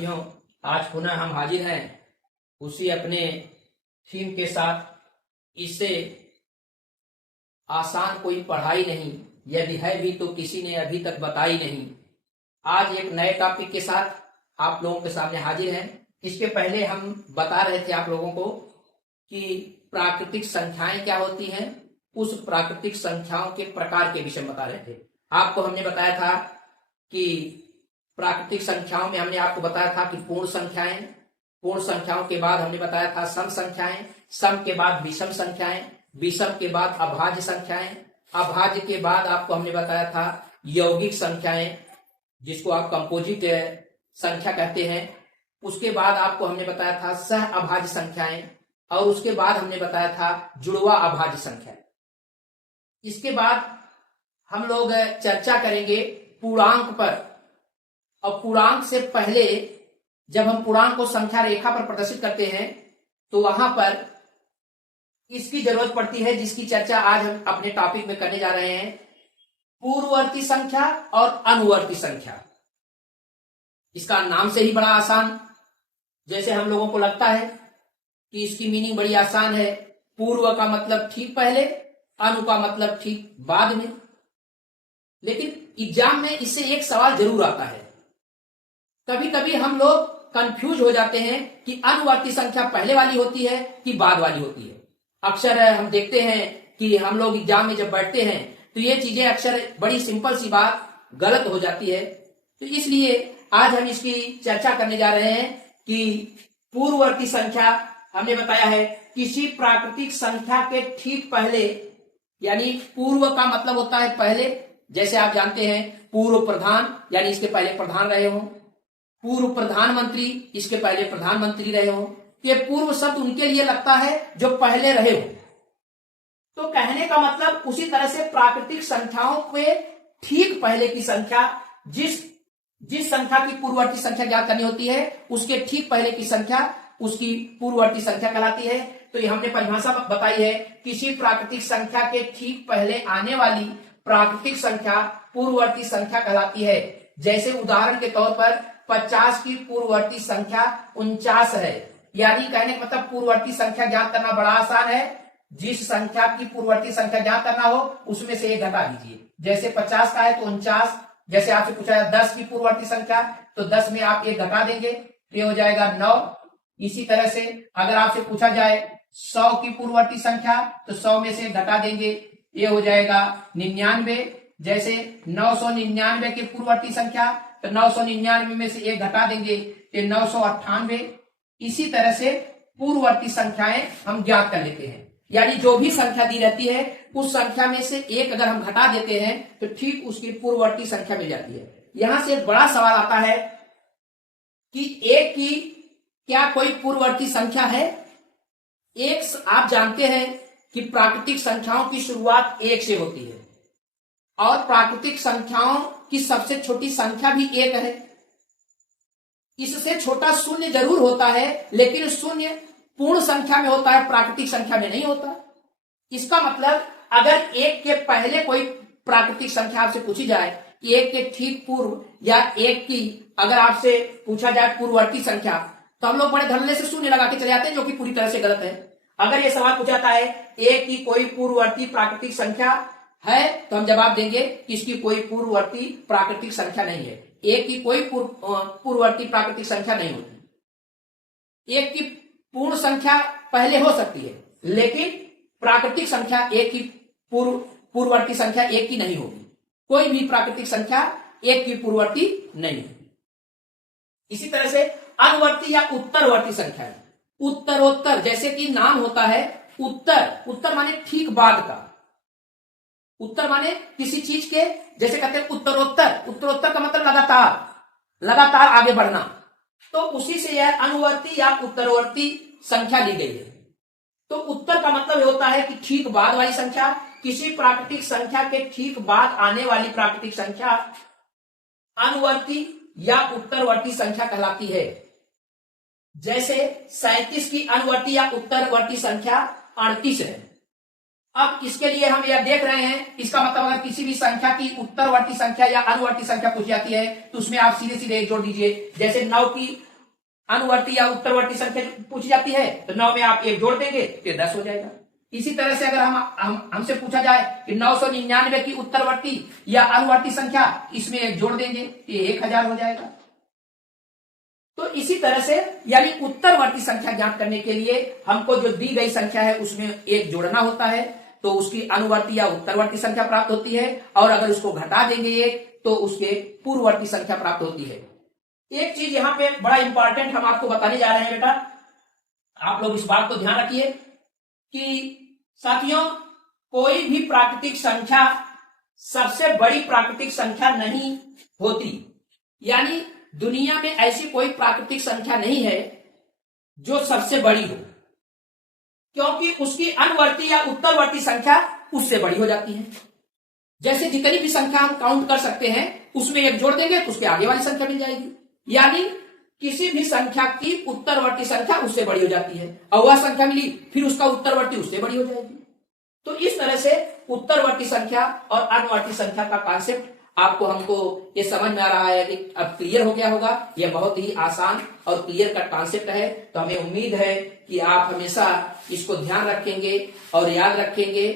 साथियों, आज पुनः हम हाजिर हैं उसी अपने थीम के साथ। इससे आसान कोई पढ़ाई नहीं, यदि है भी तो किसी ने अभी तक बताई नहीं। आज एक नए टॉपिक के साथ आप लोगों के सामने हाजिर हैं। इसके पहले हम बता रहे थे आप लोगों को कि प्राकृतिक संख्याएं क्या होती हैं, उस प्राकृतिक संख्याओं के प्रकार के विषय बता रहे थे। आपको हमने बताया था कि प्राकृतिक संख्याओं में हमने आपको बताया था कि पूर्ण संख्याएं, पूर्ण संख्याओं के बाद हमने बताया था सम संख्याएं, सम के बाद विषम संख्याएं, विषम के बाद अभाज्य संख्याएं, अभाज्य के बाद आपको हमने बताया था यौगिक संख्याएं, जिसको आप कंपोजिट संख्या कहते हैं। उसके बाद आपको हमने बताया था सह अभाज्य संख्याएं, और उसके बाद हमने बताया था जुड़वा अभाज्य संख्या। इसके बाद हम लोग चर्चा करेंगे पूर्णांक पर। और पूर्णांक से पहले जब हम पूर्णांक को संख्या रेखा पर प्रदर्शित करते हैं तो वहां पर इसकी जरूरत पड़ती है, जिसकी चर्चा आज हम अपने टॉपिक में करने जा रहे हैं, पूर्ववर्ती संख्या और अनुवर्ती संख्या। इसका नाम से ही बड़ा आसान, जैसे हम लोगों को लगता है कि इसकी मीनिंग बड़ी आसान है। पूर्व का मतलब ठीक पहले, अनु का मतलब ठीक बाद में। लेकिन एग्जाम में इससे एक सवाल जरूर आता है। कभी कभी हम लोग कंफ्यूज हो जाते हैं कि अनुवर्ती संख्या पहले वाली होती है कि बाद वाली होती है। अक्सर हम देखते हैं कि हम लोग एग्जाम में जब बैठते हैं तो ये चीजें अक्सर बड़ी सिंपल सी बात गलत हो जाती है। तो इसलिए आज हम इसकी चर्चा करने जा रहे हैं कि पूर्ववर्ती संख्या हमने बताया है किसी प्राकृतिक संख्या के ठीक पहले, यानी पूर्व का मतलब होता है पहले। जैसे आप जानते हैं पूर्व प्रधान, यानी इसके पहले प्रधान रहे हो। पूर्व प्रधानमंत्री, इसके पहले प्रधानमंत्री रहे हो। ये पूर्व शब्द उनके लिए लगता है जो पहले रहे हो। तो कहने का मतलब उसी तरह से प्राकृतिक संख्याओं के ठीक पहले की संख्या, जिस संख्या की पूर्ववर्ती संख्या ज्ञात करनी होती है उसके ठीक पहले की संख्या उसकी पूर्ववर्ती संख्या कहलाती है। तो ये हमने परिभाषा बताई है, किसी प्राकृतिक संख्या के ठीक पहले आने वाली प्राकृतिक संख्या पूर्ववर्ती संख्या कहलाती है। जैसे उदाहरण के तौर पर 50 की पूर्ववर्ती संख्या 49 है। यानी कहने का मतलब पूर्ववर्ती संख्या ज्ञात करना बड़ा आसान है। जिस संख्या की पूर्ववर्ती संख्या ज्ञात करना हो उसमें से एक घटा दीजिए। जैसे 50 का है तो 49। जैसे आपसे पूछा है 10 की पूर्ववर्ती संख्या, तो 10 में आप एक घटा देंगे तो ये हो जाएगा 9। इसी तरह से अगर आपसे पूछा जाए 100 की पूर्ववर्ती संख्या, तो 100 में से घटा देंगे, ये हो जाएगा 99। जैसे 999 की पूर्ववर्ती संख्या, तो 999 में से एक घटा देंगे, ये 998। इसी तरह से पूर्ववर्ती संख्याएं हम ज्ञात कर लेते हैं। यानी जो भी संख्या दी रहती है उस संख्या में से एक अगर हम घटा देते हैं तो ठीक उसकी पूर्ववर्ती संख्या मिल जाती है। यहां से एक बड़ा सवाल आता है कि एक की क्या कोई पूर्ववर्ती संख्या है? एक, आप जानते हैं कि प्राकृतिक संख्याओं की शुरुआत एक से होती है और प्राकृतिक संख्याओं की सबसे छोटी संख्या भी एक है। इससे छोटा शून्य जरूर होता है, लेकिन शून्य पूर्ण संख्या में होता है, प्राकृतिक संख्या में नहीं होता। इसका मतलब अगर एक के पहले कोई प्राकृतिक संख्या आपसे पूछी जाए कि एक के ठीक पूर्व या एक की अगर आपसे पूछा जाए पूर्ववर्ती संख्या, तो हम लोग बड़े धड़ल्ले से शून्य लगा के चले जाते हैं, जो कि पूरी तरह से गलत है। अगर ये सवाल पूछा जाता है एक की कोई पूर्ववर्ती प्राकृतिक संख्या है, तो हम जवाब देंगे कि इसकी कोई पूर्ववर्ती प्राकृतिक संख्या नहीं है। एक की कोई पूर्ववर्ती प्राकृतिक संख्या नहीं होती। एक की पूर्ण संख्या पहले हो सकती है, लेकिन प्राकृतिक संख्या एक की पूर्ववर्ती संख्या एक की नहीं होगी। कोई भी प्राकृतिक संख्या एक की पूर्ववर्ती नहीं होगी। इसी तरह से अनुवर्ती या उत्तरवर्ती संख्या है। उत्तरोत्तर, जैसे कि नाम होता है उत्तर, उत्तर माने ठीक बाद का। उत्तर माने किसी चीज के, जैसे कहते हैं उत्तरोत्तर, उत्तरोत्तर का मतलब लगातार, लगातार आगे बढ़ना। तो उसी से यह अनुवर्ती या उत्तरवर्ती संख्या ली गई है। तो उत्तर का मतलब होता है कि ठीक बाद वाली संख्या। किसी प्राकृतिक संख्या के ठीक बाद आने वाली प्राकृतिक संख्या अनुवर्ती या उत्तरवर्ती संख्या कहलाती है। जैसे 37 की अनुवर्ती या उत्तरवर्ती संख्या 38 है। अब इसके लिए हम यह देख रहे हैं, इसका मतलब अगर किसी भी संख्या की उत्तरवर्ती संख्या या अनुवर्ती संख्या पूछी जाती है तो उसमें आप सीधे सीधे एक जोड़ दीजिए। जैसे 9 की अनुवर्ती या उत्तरवर्ती संख्या पूछी जाती है तो 9 में आप 1 जोड़ देंगे तो 10 हो जाएगा। इसी तरह से अगर हमसे पूछा जाए कि 999 की उत्तरवर्ती या अनुवर्ती संख्या, इसमें 1 जोड़ देंगे तो 1000 हो जाएगा। तो इसी तरह से यानी उत्तरवर्ती संख्या ज्ञात करने के लिए हमको जो दी गई संख्या है उसमें 1 जोड़ना होता है तो उसकी अनुवर्ती या उत्तरवर्ती संख्या प्राप्त होती है, और अगर उसको घटा देंगे 1 तो उसके पूर्ववर्ती संख्या प्राप्त होती है। एक चीज यहाँ पे बड़ा इंपॉर्टेंट हम आपको बताने जा रहे हैं बेटा, आप लोग इस बात को ध्यान रखिए कि साथियों कोई भी प्राकृतिक संख्या सबसे बड़ी प्राकृतिक संख्या नहीं होती। यानी दुनिया में ऐसी कोई प्राकृतिक संख्या नहीं है जो सबसे बड़ी हो, क्योंकि उसकी अनुवर्ती या उत्तरवर्ती संख्या उससे बड़ी हो जाती है। जैसे जितनी भी संख्या हम काउंट कर सकते हैं उसमें 1 जोड़ देंगे तो उसके आगे वाली संख्या मिल जाएगी। यानी किसी भी संख्या की उत्तरवर्ती संख्या उससे बड़ी हो जाती है, और वह संख्या मिली फिर उसका उत्तरवर्ती उससे बड़ी हो जाएगी। तो इस तरह से उत्तरवर्ती संख्या और अनुवर्ती संख्या का कॉन्सेप्ट आपको हमको ये समझ में आ रहा है कि अब क्लियर हो गया होगा। यह बहुत ही आसान और क्लियर कट कॉन्सेप्ट है। तो हमें उम्मीद है कि आप हमेशा इसको ध्यान रखेंगे और याद रखेंगे